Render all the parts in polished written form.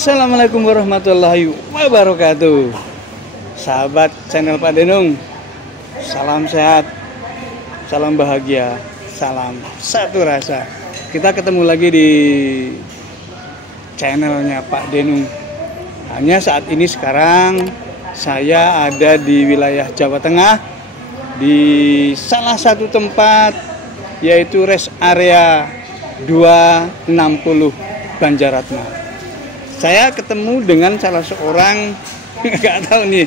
Assalamualaikum warahmatullahi wabarakatuh. Sahabat channel Pak Denung, salam sehat, salam bahagia, salam satu rasa. Kita ketemu lagi di channelnya Pak Denung. Hanya saat ini sekarang saya ada di wilayah Jawa Tengah, di salah satu tempat yaitu rest area 260 Banjaratma. Saya ketemu dengan salah seorang, nggak tahu nih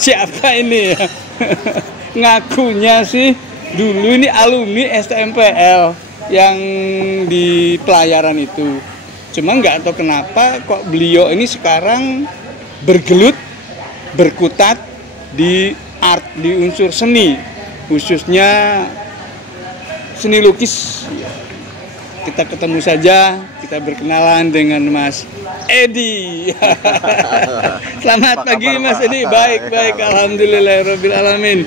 siapa ini ya. Ngakunya sih dulu ini alumni STMPL yang di pelayaran itu. Cuma nggak tahu kenapa kok beliau ini sekarang bergelut, berkutat di art, di unsur seni, khususnya seni lukis. Kita ketemu saja, kita berkenalan dengan Mas Edi. Selamat pagi Mas Edi. Baik, alhamdulillahirabbil alamin.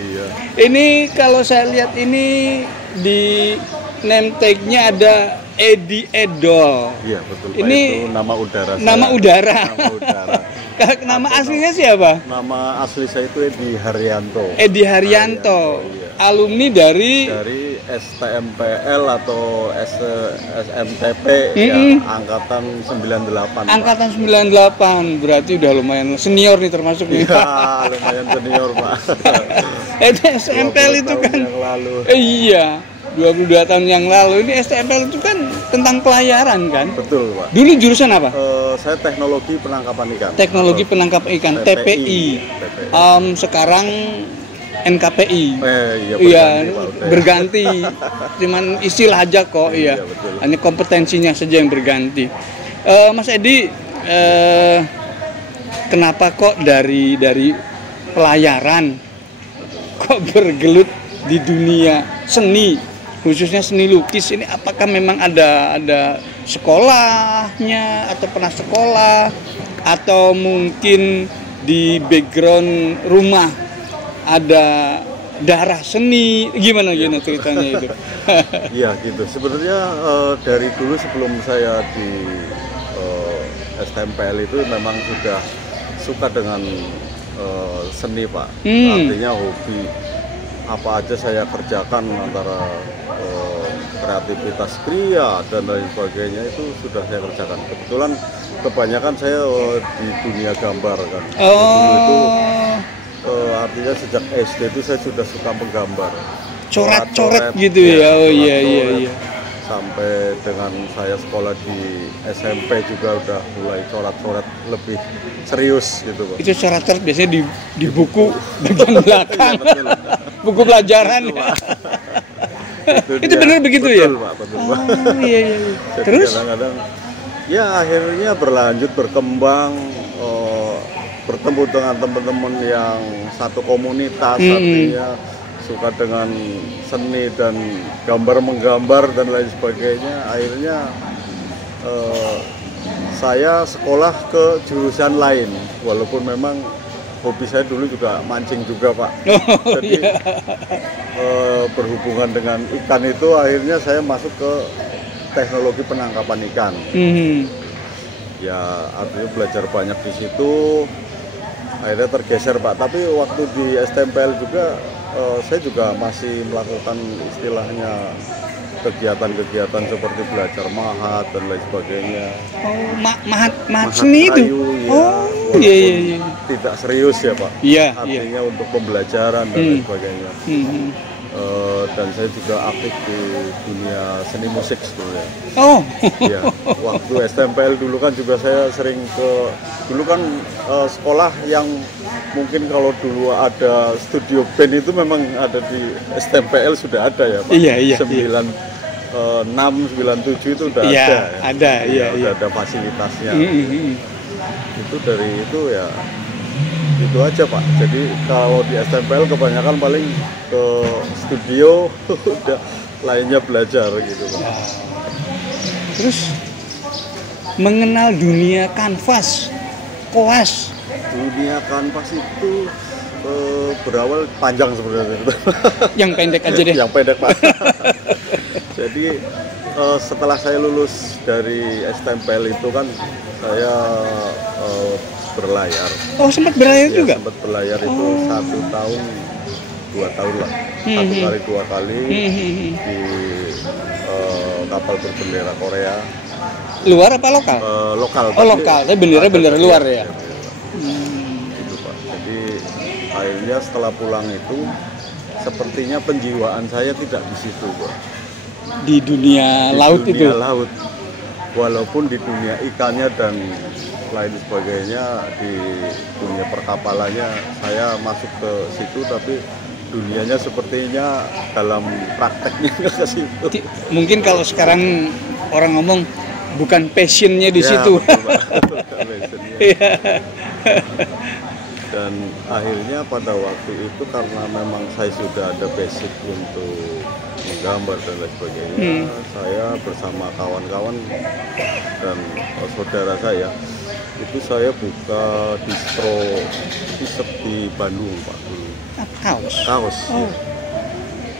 Ini kalau saya lihat ini di name tag-nya ada Edi Edol. Iya, betul Pak. Ini itu nama udara. Nama udara. Nama udara. Nama aslinya siapa? Nama asli saya itu Edi Haryanto. Edi Haryanto. Iya. Alumni dari STMPL atau SMTP ya, angkatan 98. Angkatan 98. Berarti udah lumayan senior nih termasuk nih. Iya, lumayan senior, Pak. Itu STMPL itu kan. Yang lalu. Iya. 22 tahun yang lalu. Ini STMPL itu kan tentang pelayaran kan? Betul, Pak. Dulu jurusan apa? Saya teknologi penangkapan ikan. Teknologi penangkapan ikan, TPI. Sekarang NKPI. Iya, berganti. Cuman istilah aja kok, iya. Betul. Hanya kompetensinya saja yang berganti. Mas Edi, kenapa kok dari pelayaran kok bergelut di dunia seni, khususnya seni lukis ini? Apakah memang ada sekolahnya atau pernah sekolah, atau mungkin di background rumah ada darah seni, gimana ceritanya itu? Iya gitu. Sebenarnya dari dulu sebelum saya di STMPL itu memang sudah suka dengan seni, Pak. Artinya hobi apa aja saya kerjakan, antara kreativitas kriya dan lain sebagainya itu sudah saya kerjakan. Kebetulan kebanyakan saya di dunia gambar kan. Dulu itu artinya sejak SD itu saya sudah suka menggambar. Coret-coret gitu ya. Oh iya. Sampai dengan saya sekolah di SMP juga udah mulai coret-coret lebih serius gitu, Pak. Itu coret-coret biasanya di buku bagian belakang. Buku pelajaran. Itu benar begitu ya? Betul, Pak, betul, Pak. Iya. Jadi terus kadang-kadang ya akhirnya berlanjut berkembang, bertemu dengan teman-teman yang satu komunitas, artinya suka dengan seni dan menggambar dan lain sebagainya. Akhirnya saya sekolah ke jurusan lain, walaupun memang hobi saya dulu juga mancing juga, Pak. Jadi berhubungan dengan ikan itu akhirnya saya masuk ke teknologi penangkapan ikan. Ya artinya belajar banyak di situ, akhirnya tergeser Pak. Tapi waktu di STMPL juga saya juga masih melakukan istilahnya kegiatan-kegiatan seperti belajar mahat dan lain sebagainya. Oh, mahat seni itu. Ya, oh iya. Tidak serius ya Pak. Iya. Artinya untuk pembelajaran dan lain sebagainya. Dan saya juga aktif di dunia seni musik sebetulnya. Oh. Ya, waktu STMPL dulu kan juga saya sering dulu kan sekolah yang mungkin kalau dulu ada studio band itu memang ada di STMPL sudah ada ya Pak. Iya. 96, 97 itu udah ada. Udah ada fasilitasnya. Itu dari itu ya itu aja Pak. Jadi kalau di STMPL kebanyakan paling ke studio, udah lainnya belajar gitu Pak. Terus mengenal dunia kanvas, koas. Dunia kanvas itu berawal panjang sebenarnya. Yang pendek aja deh. Yang pendek Pak. Jadi setelah saya lulus dari STMPL itu kan saya berlayar. Oh, sempat berlayar ya, juga? Sempat berlayar itu 1 tahun 2 tahun lah. 1 kali 2 kali di kapal berbendera Korea. Luar apa lokal? Lokal. Oh, lokal. Tapi bendera luar ya. Gitu Pak. Jadi akhirnya setelah pulang itu sepertinya penjiwaan saya tidak di situ Pak. Di dunia laut itu. Di dunia laut. Walaupun di dunia ikannya dan lain sebagainya, di dunia perkapalannya saya masuk ke situ, tapi dunianya sepertinya dalam prakteknya ke situ. Mungkin kalau sekarang orang ngomong bukan passionnya di situ. Betul, passionnya. Dan akhirnya pada waktu itu karena memang saya sudah ada basic untuk menggambar dan lain sebagainya, saya bersama kawan-kawan dan saudara saya itu saya buka distro t-shirt di Bandung Pak dulu. Kaos. Oh. Ya.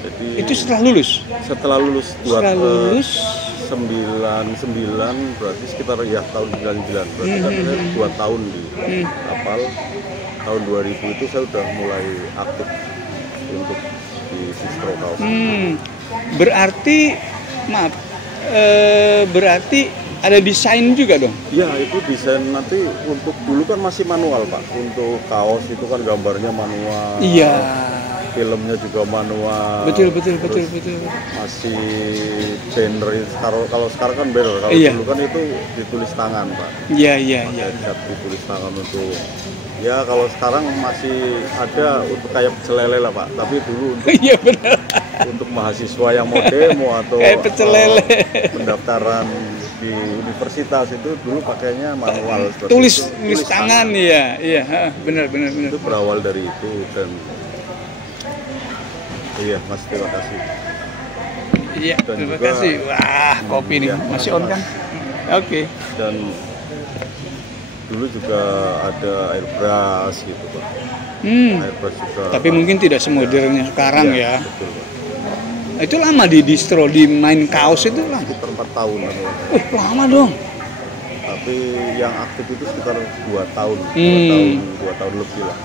Jadi itu setelah lulus. Setelah lulus 99 berarti sekitar ya tahun 99 berarti kan saya 2 tahun di kapal. Tahun 2000 itu saya sudah mulai aktif untuk di distro kaos. Berarti ada desain juga dong? Ya itu desain nanti untuk dulu kan masih manual Pak. Untuk kaos itu kan gambarnya manual. Iya. Filmnya juga manual. Betul. Masih banner. Kalau sekarang kan banner. Kalau dulu kan itu ditulis tangan Pak. Iya. Ditulis tangan untuk. Ya kalau sekarang masih ada untuk kayak pecel lele lah Pak. Tapi dulu untuk. Iya benar. Untuk mahasiswa yang mau demo atau pendaftaran di universitas itu dulu pakainya manual tulis tangan ya. Iya benar. Itu berawal dari itu. Dan iya Mas, terima kasih. Iya, terima kasih. Wah, kopi nih masih on kan? Oke. Dan dulu juga ada airbrush gitu Pak. Airbrush juga. Tapi mungkin tidak semodernnya sekarang ya. Betul Pak. Itu lama di distro, di main kaos itu lah. Sekitar 4 tahun. Lama dong. Tapi yang aktif itu sekitar 2 tahun, 2 tahun lebih lah.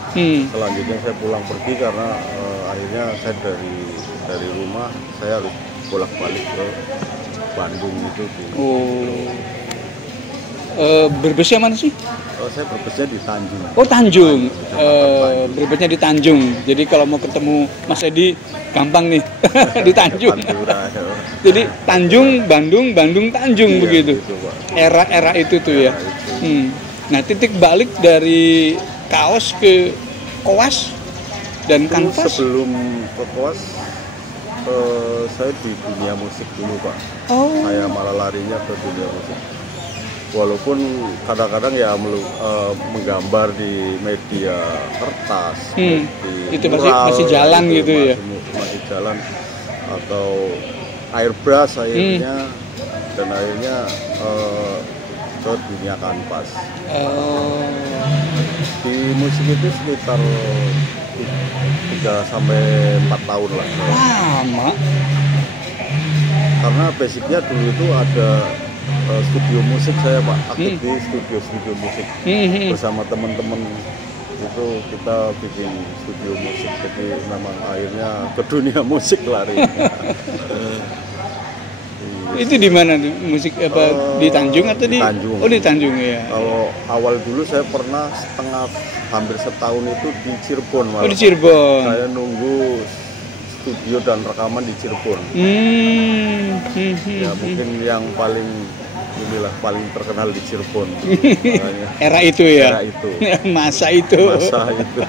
Selanjutnya saya pulang pergi karena akhirnya saya dari rumah saya harus bolak-balik ke Bandung itu. Berbesnya mana sih? Saya berbesnya di Tanjung. Oh Tanjung. Berbesnya di Tanjung. Jadi kalau mau ketemu Mas Edi gampang nih di Tanjung. Jadi Tanjung, Bandung, Tanjung begitu. Era itu tuh ya. Nah titik balik dari kaos ke koas dan kanvas. Sebelum ke koas, saya di dunia musik dulu Pak. Saya malah larinya ke dunia musik. Walaupun kadang-kadang ya menggambar di media kertas, itu mural, masih jalan gitu ya. Masih jalan atau airbrush akhirnya dan akhirnya ke dunia kanvas. Di musik itu sekitar 3 sampai 4 tahun lah. Lama. karena basicnya dulu itu ada studio musik saya Pak, aktif di studio musik bersama teman-teman itu kita bikin studio musik, jadi memang akhirnya ke dunia musik lari. Itu di mana tuh musik apa di Tanjung atau di Tanjung. Oh di Tanjung ya. Kalau awal dulu saya pernah hampir setahun itu di Cirebon malah. Oh di Cirebon. Saya nunggu studio dan rekaman di Cirebon. Ya mungkin yang paling terkenal di Cirebon. Era itu ya. Era itu. Masa itu. Masa itu.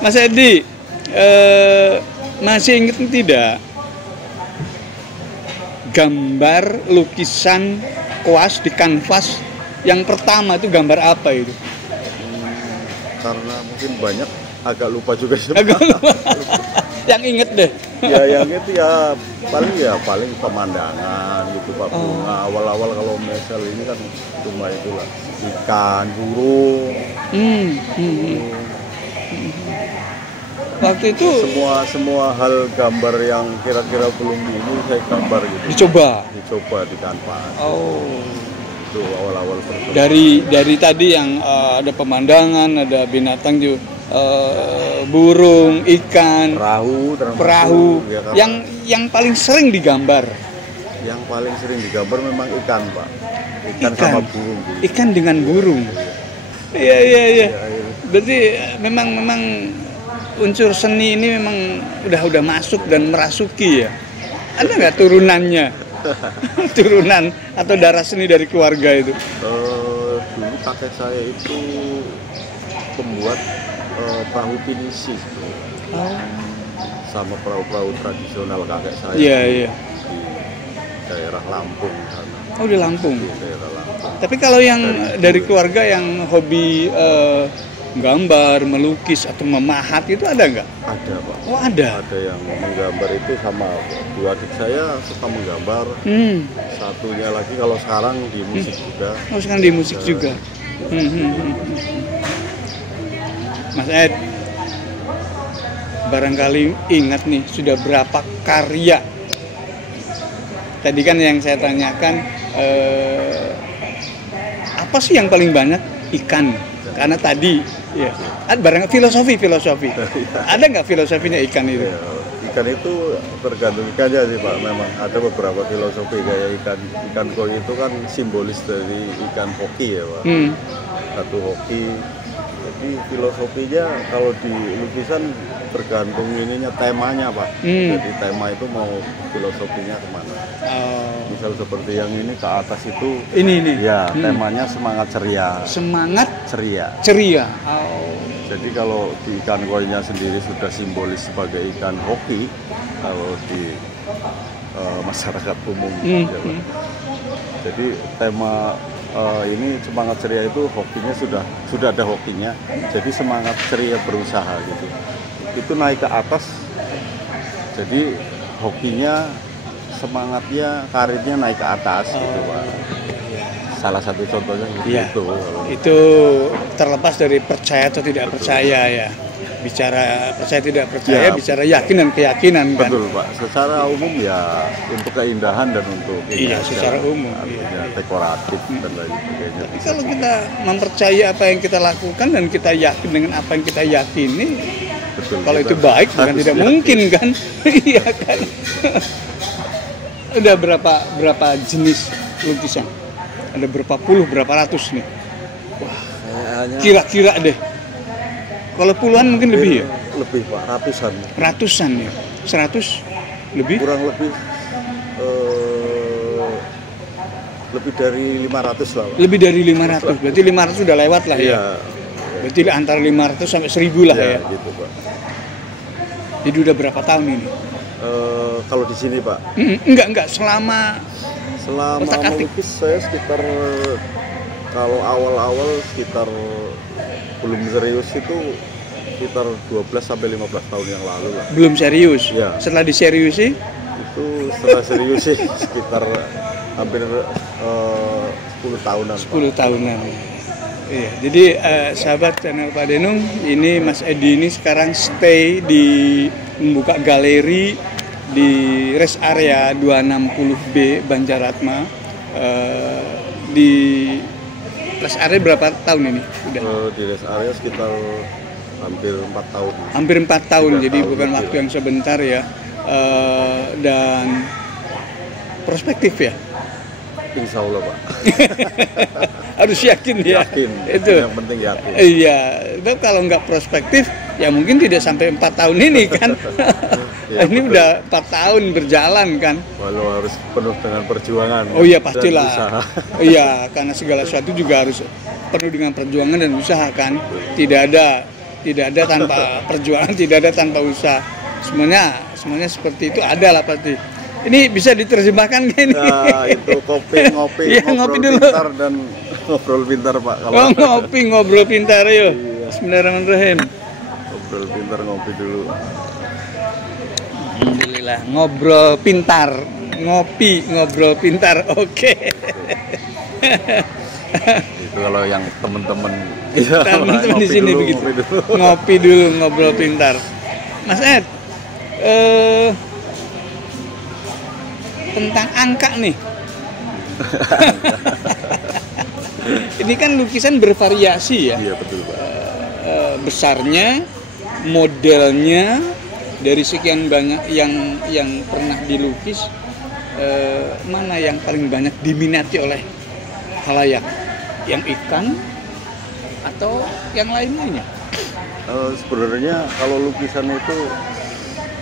Mas Edi, masih ingat tidak gambar lukisan kuas di kanvas yang pertama itu gambar apa itu? Karena mungkin banyak, agak lupa juga sih. Yang inget deh. Ya yang itu ya paling pemandangan gitu Pak. Bunga awal-awal kalau misal ini kan cuma itulah ikan, burung. Waktu itu semua hal gambar yang kira-kira belum ini saya gambar gitu. Dicoba di kanvas. Itu awal-awal pertama. Dari tadi yang ada pemandangan, ada binatang juga, burung, ikan, perahu. Ya, yang paling sering digambar. Yang paling sering digambar memang ikan Pak. Ikan sama burung. Ikan dengan burung. Iya. Berarti memang unsur seni ini memang udah masuk dan merasuki ya. Ada nggak turunannya? Turunan atau darah seni dari keluarga itu? Dulu kakek saya itu pembuat perahu pinisi. Sama perahu-perahu tradisional kakek saya. Iya. Di daerah Lampung sana. Oh di Lampung. Di daerah Lampung. Tapi kalau yang dari keluarga yang hobi gambar, melukis atau memahat itu ada nggak? Ada Pak. Oh ada. Ada yang menggambar itu sama dua adik saya suka menggambar. Satunya lagi kalau sekarang di musik juga. Oh sekarang di musik juga. Mas Ed, barangkali ingat nih sudah berapa karya? Tadi kan yang saya tanyakan apa sih yang paling banyak? Ikan. Karena tadi ya, barang filosofi. Ada nggak filosofinya ikan itu? Ya, ikan itu tergantung ikannya sih Pak. Memang ada beberapa filosofi kayak ikan koi itu kan simbolis dari ikan hoki ya Pak. Satu hoki. Jadi filosofinya kalau di lukisan tergantung ininya temanya Pak. Jadi tema itu mau filosofinya kemana? Misal seperti yang ini ke atas itu. Ini. Ya temanya semangat ceria. Semangat ceria. Jadi kalau di ikan koinya sendiri sudah simbolis sebagai ikan hoki kalau di masyarakat umum. Ya, Pak. Jadi tema ini semangat ceria itu hokinya sudah ada hokinya. Jadi semangat ceria berusaha gitu. Itu naik ke atas. Jadi hokinya, semangatnya, karirnya naik ke atas gitu Pak. Salah satu contohnya gitu. Itu terlepas dari percaya atau tidak percaya ya. Bicara percaya tidak percaya, bicara yakin dan keyakinan kan. Betul Pak. Secara umum ya untuk keindahan dan untuk secara umum. Dekoratif dan lain sebagainya. Tapi kalau kita mempercayai apa yang kita lakukan dan kita yakin dengan apa yang kita yakini, betul, kalau itu baik bukan tidak mungkin kan? Iya kan. Udah berapa jenis lukisan? Ada berapa puluh, berapa ratus nih? Wah, kira-kira deh. Kalau puluhan mungkin lebih ya? Lebih Pak, ratusan ya? 100 lebih? Kurang lebih lebih dari 500 lah Pak. Lebih dari 500, berarti 500 sudah lewat lah ya? Berarti antara 500 sampai 1000 lah ya? Gitu Pak. Jadi udah berapa tahun ini? Kalau di sini Pak? Enggak, selama melukis saya sekitar, kalau awal-awal sekitar belum serius itu sekitar 12 sampai 15 tahun yang lalu lah. Belum serius? Ya. Setelah diseriusi? Itu setelah serius sih sekitar hampir 10 tahunan. 10 tahunan. Iya, jadi sahabat channel Pak Denung, ini Mas Edi ini sekarang stay di membuka galeri di rest area 260B Banjaratma. Di rest area berapa tahun ini? Udah? Di rest area sekitar hampir 4 tahun. Hampir 4 tahun, jadi tahun bukan lebih waktu yang sebentar ya. Dan prospektif ya. Insya Allah Pak. Harus yakin ya. Yakin. Itu. Yang penting yakin. Iya. Dan kalau nggak prospektif, ya mungkin tidak sampai 4 tahun ini kan. Ya, ini betul. udah 4 tahun berjalan kan. Walau harus penuh dengan perjuangan. Oh iya dan pastilah. usaha. Iya, karena segala sesuatu juga harus penuh dengan perjuangan dan usaha kan. Tidak ada tanpa perjuangan, tidak ada tanpa usaha. Semuanya seperti itu ada lah pasti. Ini bisa diterjemahkan kan ini? Nah, itu ngopi, Iya, ngopi dulu. pintar dan ngobrol pintar Pak. Oh, ngobrol pintar yuk. Iya. Bismillahirrahmanirrahim. Ngobrol pintar, ngopi dulu. Alhamdulillah, ngobrol pintar, ngobrol pintar. Oke. Itu kalau yang teman-teman Teman-teman di sini dulu, begitu. ngopi dulu. Ngopi dulu, ngobrol pintar. Mas Ed, tentang angka nih. Ini kan lukisan bervariasi ya. Iya betul Pak. Besarnya, modelnya, dari sekian banyak yang pernah dilukis, mana yang paling banyak diminati oleh khalayak? Yang ikan atau yang lain-lainnya? Sebenarnya kalau lukisan itu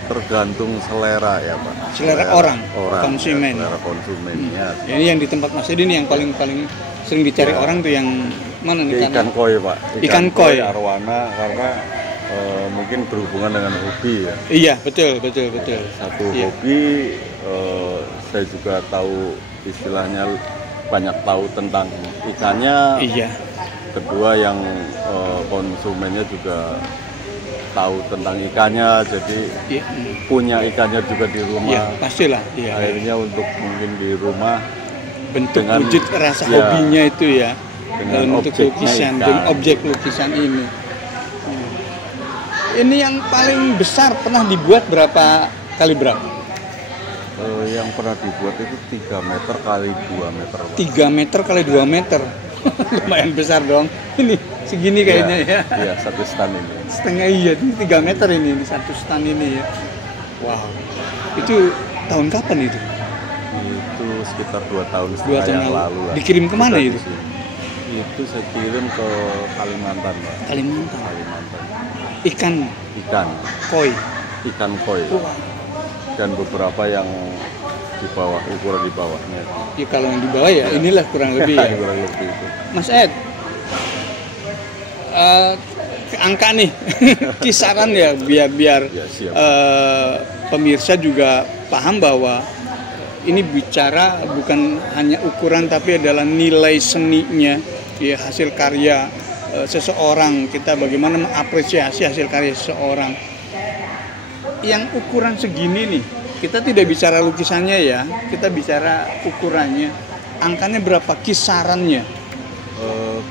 tergantung selera ya Pak. Selera orang, konsumen. Ya, selera konsumennya. Ini yang di tempat Mas Edi ini yang paling sering dicari orang tuh yang mana nih? Ikan koi Pak. Ikan koi arwana karena mungkin berhubungan dengan hobi ya. Iya betul. Satu Iya. hobi, saya juga tahu istilahnya banyak tahu tentang ikannya. Iya. Kedua yang konsumennya juga tahu tentang ikannya, jadi Iya. punya ikannya juga di rumah. Iya pastilah. Iya. Akhirnya untuk mungkin di rumah Bentuk dengan- wujud rasa ya, hobinya itu ya. dengan Untuk objeknya lukisan, ikan. dengan objek lukisan ini. Ini yang paling besar pernah dibuat berapa kali berapa? Yang pernah dibuat itu 3 meter kali 2 meter Pak. 3 meter kali 2 meter. Lumayan besar dong. Ini segini kayaknya ya. Iya, 1 stand ini. Setengah iya, ini 3 meter ini 1 stand ini ya. Wow. Itu tahun kapan itu? Itu sekitar 2 tahun 2 setengah tahun yang lalu. lalu lah. Dikirim kemana Sudah itu? di sini. Itu saya kirim ke Kalimantan Pak. Kalimantan. Kalimantan. Ikan koi. Ikan koi. Wah. Dan beberapa yang di bawah, ukuran di bawahnya. Ya kalau yang di bawah ya inilah kurang lebih ya. Kurang lebih itu. Mas Ed, angka nih, kisaran ya biar Ya, siap. pemirsa juga paham bahwa ini bicara bukan hanya ukuran tapi adalah nilai seninya, ya hasil karya seseorang. Kita bagaimana mengapresiasi hasil karya seseorang. Yang ukuran segini nih, kita tidak bicara lukisannya ya, kita bicara ukurannya. Angkanya berapa kisarannya?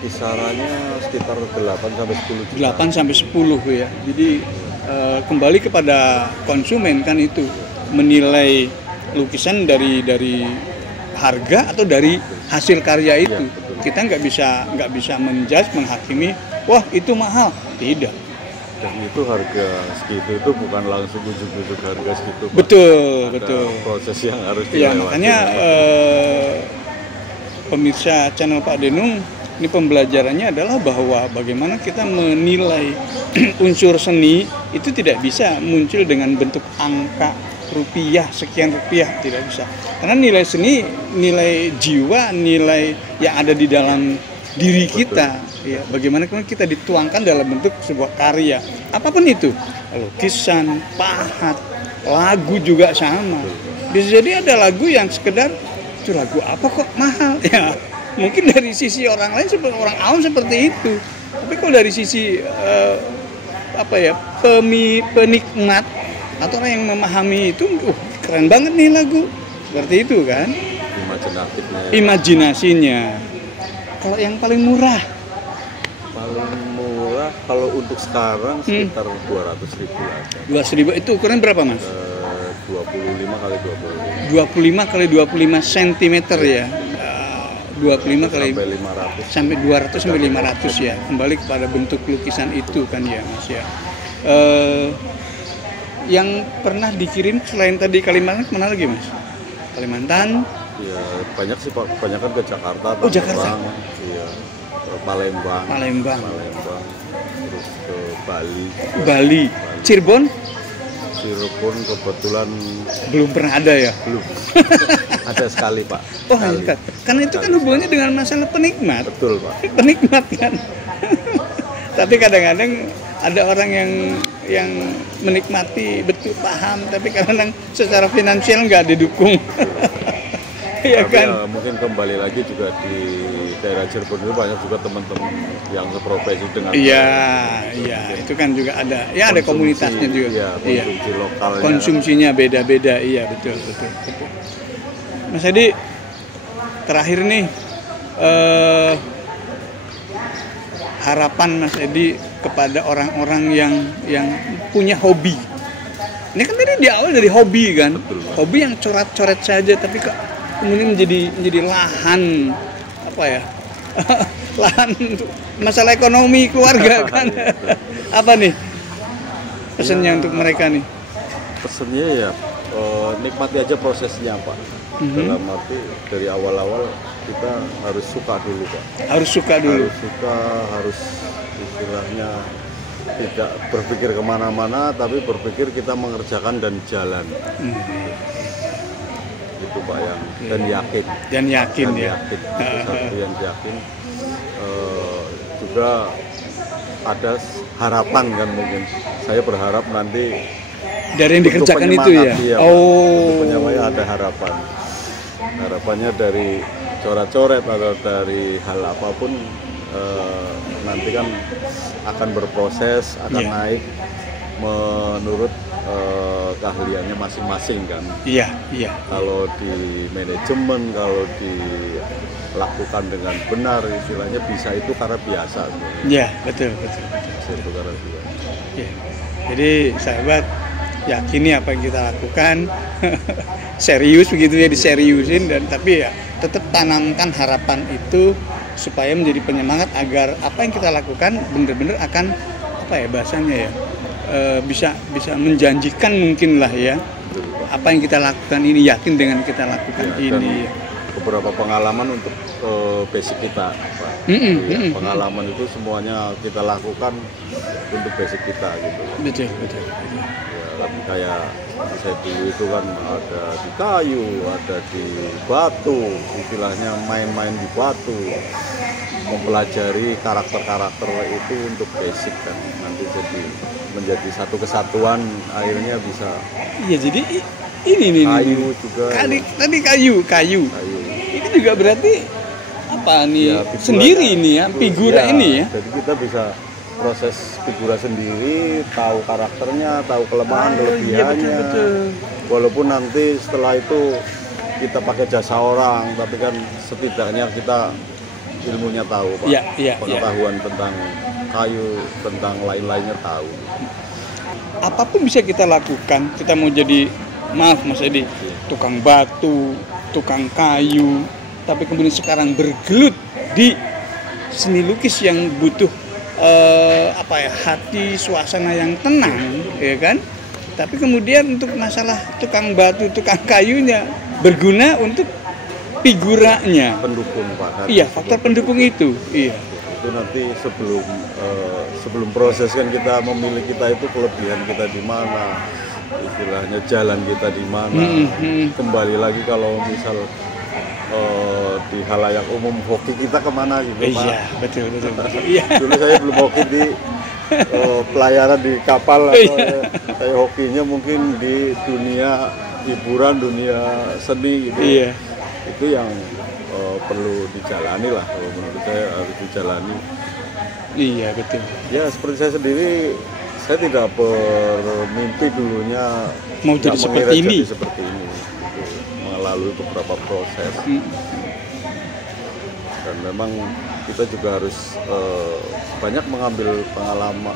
Kisarannya sekitar 8 sampai 10 juta. 8 sampai 10 ya. Jadi kembali kepada konsumen kan itu menilai lukisan dari harga atau dari hasil karya itu. Ya, betul. Kita nggak bisa menjudge, menghakimi, wah itu mahal. Tidak. Dan itu harga segitu itu bukan langsung ujuk-ujuk harga segitu Pak. Betul, Ada betul. proses yang harus Ya dilewati. makanya pemirsa channel Pak Denung, ini pembelajarannya adalah bahwa bagaimana kita menilai unsur seni itu tidak bisa muncul dengan bentuk angka rupiah, sekian rupiah, tidak bisa. Karena nilai seni, nilai jiwa, nilai yang ada di dalam diri kita, ya, bagaimana kemudian kita dituangkan dalam bentuk sebuah karya, apapun itu, lukisan, pahat, lagu juga sama. Bisa jadi ada lagu yang sekedar itu lagu apa kok mahal, ya mungkin dari sisi orang lain seperti orang awam seperti itu, tapi kalau dari sisi penikmat atau orang yang memahami itu, keren banget nih lagu, seperti itu kan, Imajinatifnya. imajinasinya. Kalau yang paling murah, Paling murah kalau untuk sekarang sekitar 200.000 aja. 2.000 itu ukuran berapa mas? 2 25 kali 25. 25 kali 25 cm ya. 25 kali sampai 500. Sampai 200 sampai 500 ya. Kembali kepada bentuk lukisan itu kan ya, Mas ya. Yang pernah dikirim selain tadi Kalimantan kemana lagi, Mas? Kalimantan? Ya banyak sih Pak, kebanyakan ke Jakarta, Oh, Jakarta. Iya, Palembang, terus ke Bali. Bali. Cirebon? Cirebon kebetulan Belum pernah ada ya? belum. Ada sekali Pak. Oh, sekali. Karena itu kan hubungannya dengan masalah penikmat. Betul Pak. Penikmat kan. Tapi kadang-kadang ada orang yang menikmati betul paham, tapi kadang secara finansial nggak didukung. Iya Tapi kan? ya, mungkin kembali lagi juga di daerah Cirebon itu banyak juga teman-teman yang seprofesi dengan Iya, itu kan juga ada. Ya ada komunitasnya juga. Iya, konsumsi lokalnya. Konsumsinya beda-beda, iya betul. Mas Edi, terakhir nih harapan Mas Edi kepada orang-orang yang punya hobi. Ini kan tadi di awal dari hobi kan, Betul, Pak. hobi yang coret-coret saja, tapi kemudian menjadi lahan apa ya? Lahan untuk masalah ekonomi keluarga kan. Apa nih pesannya untuk mereka nih? Pesennya ya nikmati aja prosesnya Pak. Dalam arti dari awal-awal kita harus suka dulu Pak. Harus suka dulu. Harus istilahnya tidak berpikir kemana-mana, tapi berpikir kita mengerjakan dan jalan. Itu Pak dan yakin. Dan yakin ya. Yakin. Itu satu yang yakin. Juga ada harapan kan mungkin. Saya berharap nanti dari yang dikerjakan itu ya. Iya, oh. Untuk penyamanya ada harapan. Harapannya dari coret-coret atau dari hal apapun nanti kan akan berproses, akan naik menurut keahliannya masing-masing kan. Iya. Kalau di manajemen, kalau dilakukan dengan benar, istilahnya bisa itu karena biasa. Iya, betul. Bisa itu karena biasa. Ya. Jadi sahabat, yakini apa yang kita lakukan, serius begitu ya, diseriusin, dan tapi ya tetap tanamkan harapan itu supaya menjadi penyemangat agar apa yang kita lakukan benar-benar akan apa ya bahasanya ya, bisa menjanjikan mungkin lah ya. Apa yang kita lakukan ini, yakin dengan kita lakukan ini. Beberapa pengalaman untuk basic kita, Pak. Pengalaman itu semuanya kita lakukan untuk basic kita gitu. Betul. Ya, kayak saya dulu itu kan ada di kayu, ada di batu, istilahnya main-main di batu, mempelajari karakter-karakter itu untuk basic kan, nanti menjadi satu kesatuan, akhirnya bisa. Iya, jadi ini kayu juga. Tadi kayu. Ini juga berarti apa nih? Ya, sendiri ini ya, figura ini ya. Jadi kita bisa proses figura sendiri, tahu karakternya, tahu kelemahan, kelebihannya. Betul. Walaupun nanti setelah itu kita pakai jasa orang, tapi kan setidaknya kita ilmunya tahu, Pak. Pengetahuan tentang kayu, tentang lain-lainnya tahu. Apapun bisa kita lakukan. Kita mau jadi, maaf Mas Edi, tukang batu, tukang kayu, tapi kemudian sekarang bergelut di seni lukis yang butuh hati, suasana yang tenang, ya kan? Tapi kemudian untuk masalah tukang batu, tukang kayunya berguna untuk figuranya. Pendukung, Pak. Iya, faktor pendukung itu. Iya. Itu nanti sebelum proses kan kita memilih kita itu kelebihan kita di mana, istilahnya jalan kita di mana. Kembali lagi kalau misal di halayak umum hoki kita kemana gitu, Pak. Iya, betul. Iya. Dulu saya belum hoki di pelayaran di kapal, atau saya hokinya mungkin di dunia hiburan, dunia seni gitu. Iya. Itu yang perlu dijalani lah, kalau menurut saya harus dijalani. Iya, betul. Ya seperti saya sendiri, saya tidak bermimpi dulunya mau jadi seperti ini. Melalui beberapa proses. Dan memang kita juga harus banyak mengambil pengalaman,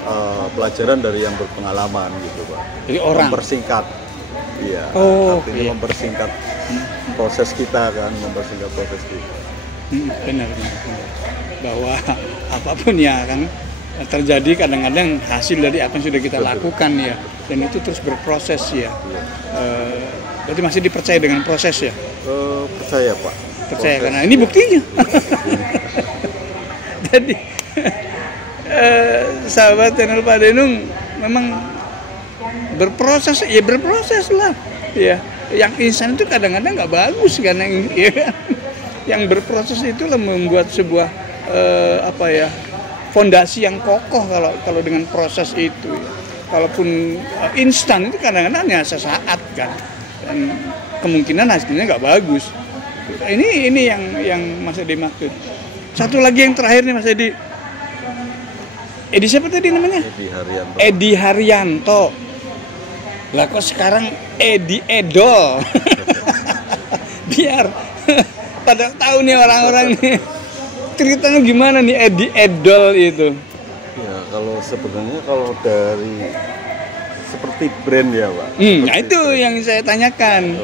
pelajaran dari yang berpengalaman gitu, Pak. Jadi orang mempersingkat Iya, artinya iya. mempersingkat proses kita kan, mempersingkat proses kita. Benar. Bahwa apapun ya kan terjadi, kadang-kadang hasil dari apa yang sudah kita lakukan ya, dan itu terus berproses ya. Berarti masih dipercaya dengan proses ya? Percaya Pak. Percaya, karena ini buktinya. Jadi sahabat channel Pak Denung memang berproses lah ya. Yang instan itu kadang-kadang nggak bagus kan, ya. Yang berproses itulah membuat sebuah fondasi yang kokoh kalau dengan proses itu ya. Kalaupun instan itu kadang-kadang hanya sesaat kan, dan kemungkinan hasilnya nggak bagus. Ini yang Mas Edi maksud. Satu lagi yang terakhir nih Mas Edi. Edi siapa tadi namanya? Edi Haryanto. Lah kok sekarang Edi Edol? Biar pada tahu nih orang-orang nih. Ceritanya gimana nih Edi Edol itu? Ya kalau sebenarnya kalau dari seperti brand ya Pak. Nah itu brand yang saya tanyakan.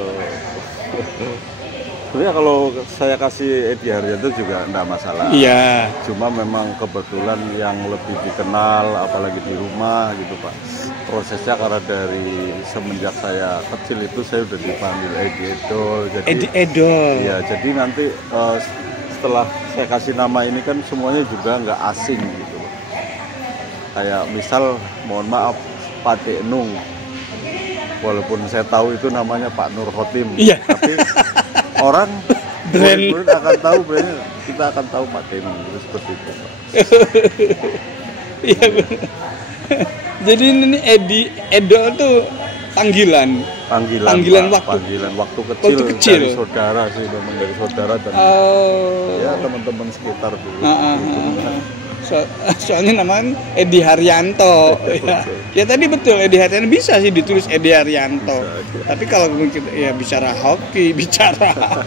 Sebenarnya kalau saya kasih Edi Haryanto juga enggak masalah. Iya. Cuma memang kebetulan yang lebih dikenal, apalagi di rumah gitu Pak. Prosesnya karena dari semenjak saya kecil itu saya udah dipanggil Edi Edol. Jadi, Edi Edol. Iya, jadi nanti setelah saya kasih nama ini kan semuanya juga nggak asing gitu. Kayak misal, mohon maaf, Pak Denung. Walaupun saya tahu itu namanya Pak Nur Khotim. Iya. Tapi orang brand akan tahu brandnya, kita akan tahu Pak Denung itu seperti itu. Iya benar. Jadi ini Edi Edol tuh panggilan waktu kecil. Dari saudara sih, memang dari saudara dan ya teman-teman sekitar dulu. Soalnya namanya Edi Haryanto. Ya tadi betul Edi Haryanto, bisa sih ditulis Edi Haryanto. Tapi kalau kita ya bicara hoki, bicara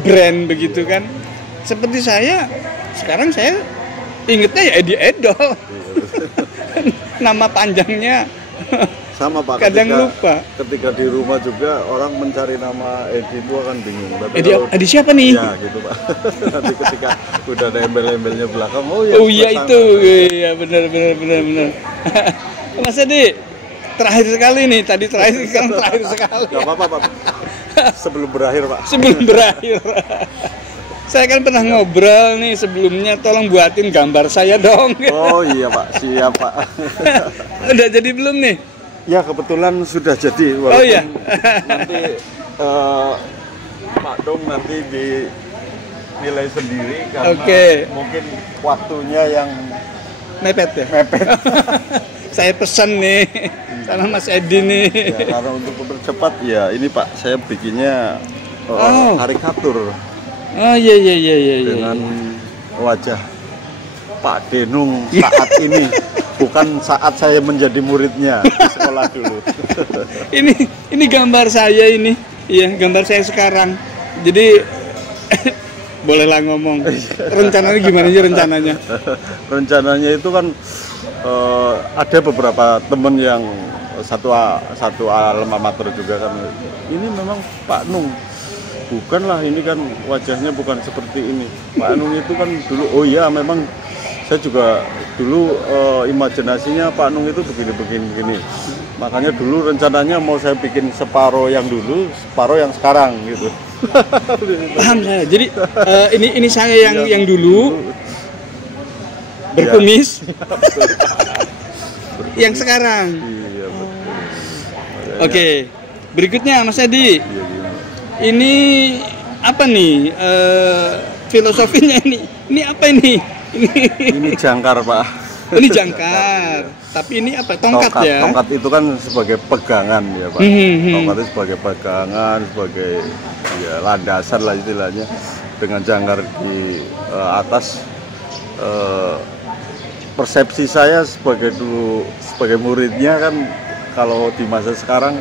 brand begitu kan. Seperti sekarang saya ingetnya ya Edi Edol. Nama panjangnya sama Pak, kadang lupa. Ketika di rumah juga orang mencari nama Edi itu akan bingung. Tapi Edi siapa nih? Ya gitu Pak. Nanti ketika udah ada embel-embelnya belakang, iya itu, iya benar. Mas Edi, terakhir sekali nih, sekarang terakhir sekali. Gak apa-apa Pak. Sebelum berakhir Pak. Sebelum berakhir. Saya kan pernah ngobrol nih sebelumnya, tolong buatin gambar saya dong. Oh iya Pak, siap Pak. Udah jadi belum nih? Ya kebetulan sudah jadi. Oh iya. Nanti Pak Dong nanti dinilai sendiri karena mungkin waktunya yang mepet ya. Saya pesan nih sama Mas Edi nih. Ya, karena untuk mempercepat ya ini Pak, saya bikinnya karikatur. Oh iya. Dengan wajah Pak Denung saat ini, bukan saat saya menjadi muridnya di sekolah dulu. Ini gambar saya ini, iya gambar saya sekarang. Jadi bolehlah ngomong. Rencananya gimana sih rencananya? Rencananya itu kan ada beberapa teman yang satu alma mater juga kan. Ini memang Pak Nung. Bukanlah, ini kan wajahnya bukan seperti ini. Pak Nung itu kan dulu, memang saya juga dulu imajinasinya Pak Nung itu begini. Makanya dulu rencananya mau saya bikin separuh yang dulu, separuh yang sekarang gitu. Paham saya. Jadi ini saya yang dulu berkumis. Yang sekarang. Iya betul. Oke. Berikutnya Mas Edi. Ini apa nih filosofinya ini? Ini apa ini? Ini jangkar Pak. Ini jangkar. Tapi ini apa? Tongkat ya? Tongkat itu kan sebagai pegangan ya Pak. Tongkat itu sebagai pegangan, sebagai ya landasan lah istilahnya. Dengan jangkar di atas. Persepsi saya sebagai muridnya kan, kalau di masa sekarang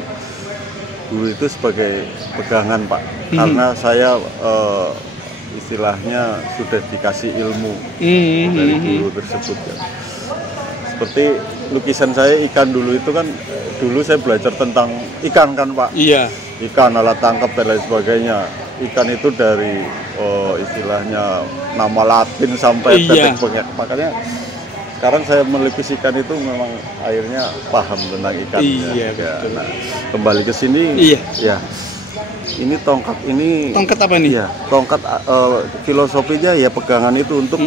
dulu itu sebagai pegangan Pak, karena saya istilahnya sudah dikasih ilmu dari guru tersebut kan. Seperti lukisan saya ikan dulu itu kan dulu saya belajar tentang ikan kan Pak. Iya. Ikan, alat tangkap dan lain sebagainya. Ikan itu dari istilahnya nama Latin sampai Iya. tetek bengek. Makanya sekarang saya melukis ikan itu memang akhirnya paham tentang ikan. Iya, ya. betul. Nah, kembali ke sini. Iya. Ya. Ini tongkat ini. Tongkat apa nih? Ya, tongkat filosofinya ya pegangan itu untuk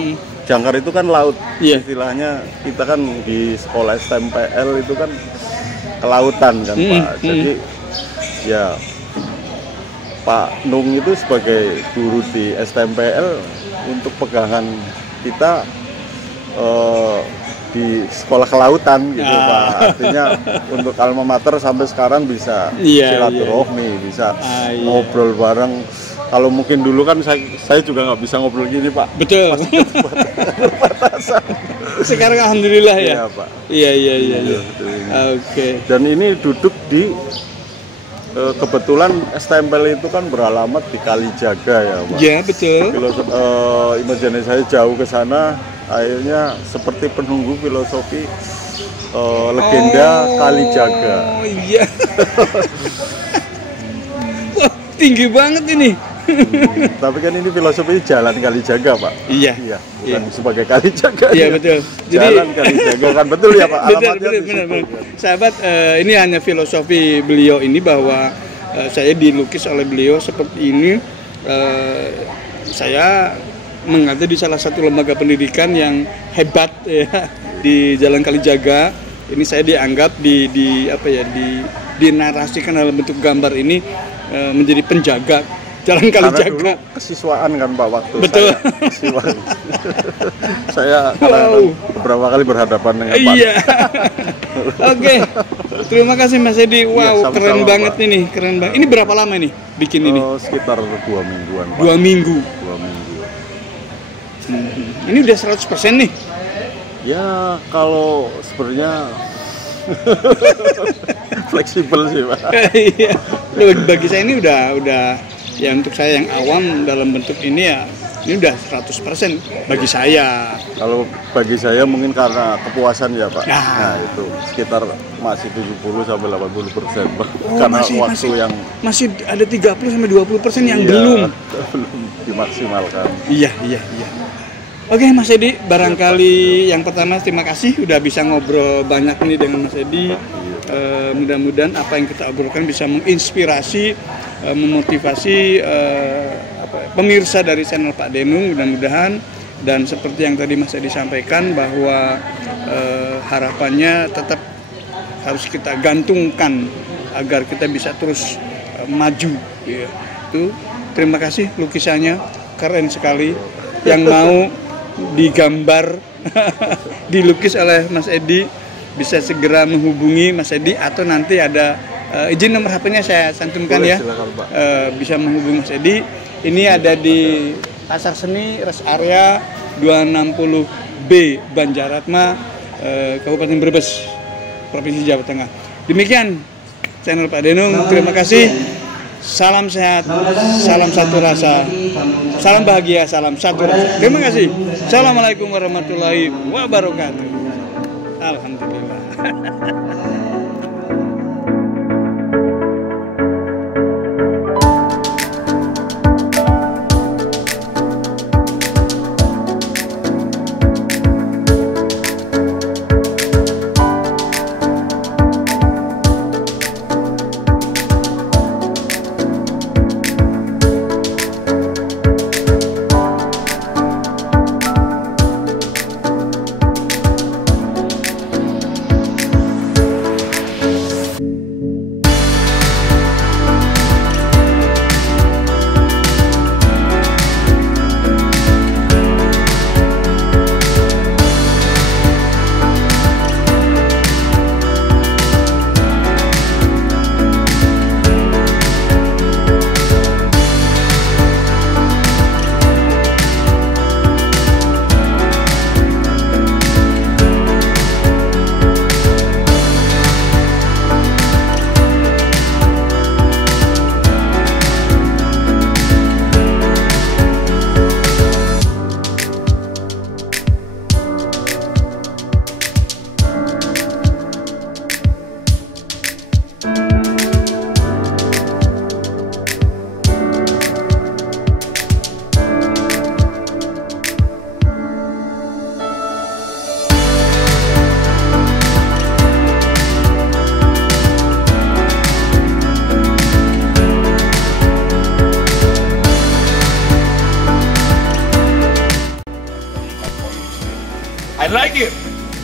jangkar itu kan laut. Iya. Istilahnya kita kan di sekolah STMPL itu kan kelautan kan Pak. Jadi ya Pak Nung itu sebagai guru di STMPL untuk pegangan kita di sekolah kelautan gitu Pak. Artinya untuk alma mater sampai sekarang bisa silaturahmi, bisa ngobrol bareng. Kalau mungkin dulu kan saya juga nggak bisa ngobrol gini Pak. Betul. Batasan. Sekarang alhamdulillah ya. Iya Pak. Iya. Oke. Dan ini duduk di kebetulan STMPL itu kan beralamat di Kalijaga ya Pak. Iya betul. Imajinasi saya jauh ke sana, akhirnya seperti penunggu filosofi legenda Kalijaga. Oh iya. Wah, tinggi banget ini. Tapi kan ini filosofi jalan Kalijaga Pak. Iya. Bukan sebagai Kalijaga. Iya betul. Jalan Kalijaga kan betul ya Pak. Betul. Sahabat, ini hanya filosofi beliau ini bahwa saya dilukis oleh beliau seperti ini. Saya mengajar di salah satu lembaga pendidikan yang hebat ya, di Jalan Kalijaga. Ini saya dianggap dinarasikan dalam bentuk gambar ini menjadi penjaga Jalan Kalijaga. Karena dulu kesiswaan kan Pak waktu betul. Saya beberapa kali berhadapan dengan Pak. Iya. Oke. Terima kasih Mas Edi. Wow, sama-sama, keren banget Pak. ini, keren banget. Ini berapa lama nih bikin ini? Sekitar 2 mingguan Pak. 2 minggu. 2 minggu. Ini udah 100% nih. Ya kalau sebenarnya fleksibel sih Pak. Iya. Bagi saya ini udah ya untuk saya yang awam dalam bentuk ini ya ini udah 100% bagi saya. Kalau bagi saya mungkin karena kepuasan ya Pak. Nah. Nah itu sekitar masih 70 sampai 80% Pak. Karena waktu yang masih ada 30 sampai 20% yang belum dimaksimalkan. Iya. Oke Mas Edi, barangkali yang pertama terima kasih udah bisa ngobrol banyak nih dengan Mas Edi. Mudah-mudahan apa yang kita obrolkan bisa menginspirasi, memotivasi pemirsa dari channel Pak Denung mudah-mudahan. Dan seperti yang tadi Mas Edi sampaikan bahwa harapannya tetap harus kita gantungkan agar kita bisa terus maju. Ya. Itu terima kasih lukisannya keren sekali. Yang mau digambar dilukis oleh Mas Edi bisa segera menghubungi Mas Edi atau nanti ada izin nomor HP-nya saya santumkan. Boleh, ya. Silakan, Pak. Bisa menghubungi Mas Edi. Ini ada di Pasar Seni Rest Area 260B Banjaratma, Kabupaten Brebes, Provinsi Jawa Tengah. Demikian channel Pak Denung. Terima kasih. Salam sehat, salam satu rasa, salam bahagia, salam satu rasa. Terima kasih. Assalamualaikum warahmatullahi wabarakatuh. Alhamdulillah.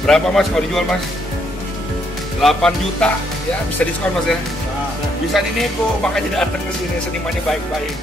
Berapa mas kalau dijual mas? 8 juta ya, bisa diskon mas ya? Bisa dinego, makanya datang ke sini, senimannya baik-baik.